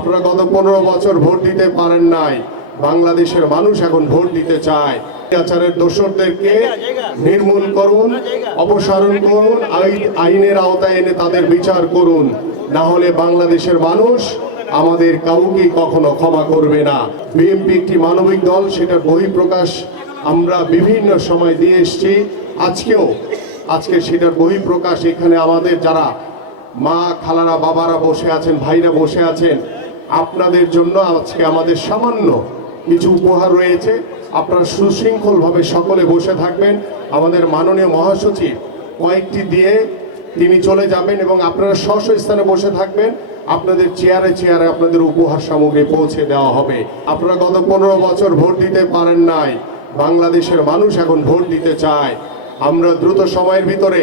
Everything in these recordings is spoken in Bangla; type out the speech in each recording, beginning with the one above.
আপনারা গত 15 বছর ভোট দিতে পারেন নাই, বাংলাদেশের মানুষ এখন ভোট দিতে চায়। অত্যাচারের দোষরদেরকে নির্মূল করুন, অপসারণ করুন, আইনের আওতায় এনে তাদের বিচার করুন, না হলে বাংলাদেশের মানুষ আমাদের কাউকে কখনো ক্ষমা করবে না। বিএনপি একটি মানবিক দল, সেটার বহিঃপ্রকাশ আমরা বিভিন্ন সময় দিয়ে এসেছি। আজকে সেটার বহিঃপ্রকাশ এখানে আমাদের যারা মা খালারা বাবারা বসে আছেন, ভাইরা বসে আছেন, আপনাদের জন্য আজকে আমাদের সামান্য কিছু উপহার রয়েছে। আপনারা সুশৃঙ্খলভাবে সকলে বসে থাকবেন। আমাদের মাননীয় মহাসচিব কয়েকটি দিয়ে তিনি চলে যাবেন এবং আপনারা স্ব স্থানে বসে থাকবেন। আপনাদের চেয়ারে চেয়ারে আপনাদের উপহার সামগ্রী পৌঁছে দেওয়া হবে। আপনারা গত 15 বছর ভোট দিতে পারেন নাই, বাংলাদেশের মানুষ এখন ভোট দিতে চায়। আমরা দ্রুত সময়ের ভিতরে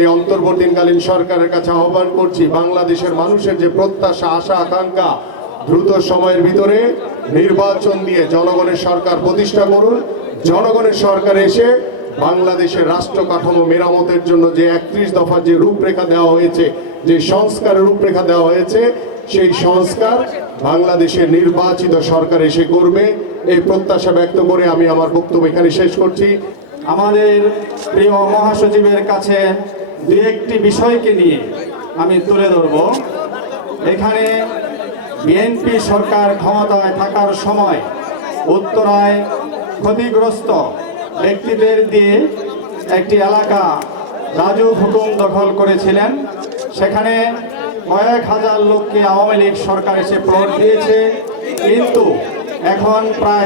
এই অন্তর্বর্তীকালীন সরকারের কাছে আহ্বান করছি, বাংলাদেশের মানুষের যে প্রত্যাশা, আশা, আকাঙ্ক্ষা, দ্রুত সময়ের ভিতরে নির্বাচন দিয়ে জনগণের সরকার প্রতিষ্ঠা করুন। জনগণের সরকার এসে বাংলাদেশের রাষ্ট্র কাঠামো মেরামতের জন্য যে 31 দফা যে রূপরেখা দেওয়া হয়েছে, যে সংস্কারের রূপরেখা দেওয়া হয়েছে, সেই সংস্কার বাংলাদেশের নির্বাচিত সরকার এসে করবে, এই প্রত্যাশা ব্যক্ত করে আমি আমার বক্তব্য এখানে শেষ করছি। আমাদের প্রিয় মহাসচিবের কাছে দু একটি বিষয়কে নিয়ে আমি তুলে ধরব। এখানে বিএনপি সরকার ক্ষমতায় থাকার সময় উত্তরায় ক্ষতিগ্রস্ত ব্যক্তিদের দিয়ে একটি এলাকা রাজু হুকুম দখল করেছিলেন। সেখানে কয়েক হাজার লোককে আওয়ামী লীগ সরকার এসে প্লট দিয়েছে, কিন্তু এখন প্রায়